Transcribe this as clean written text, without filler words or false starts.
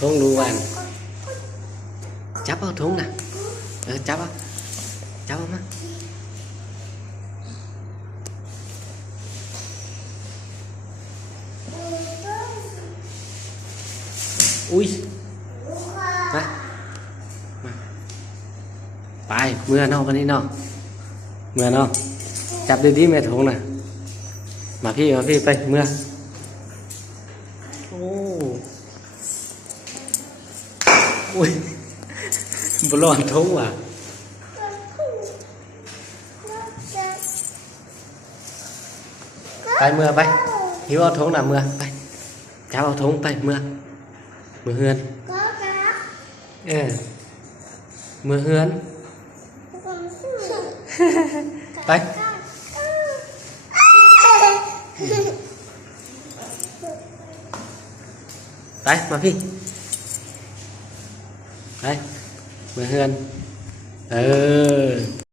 thúng đu ăn chắp vào thúng nè chắp vào má ui máไปเมื่อนอกวันนี้นอกเมื่อนอกจับดีๆแม่ถุงน่ะมาพี่ไปเมื่อโอ้อุ้ยบอลถุงว่ะไปเมื่อไปหิวเอาถุงน่ะเมื่อไปจับเอาถุงไปเมื่อเฮือนเมื่อเฮือนไปไปมาพี่ไปเมื่อเฮือน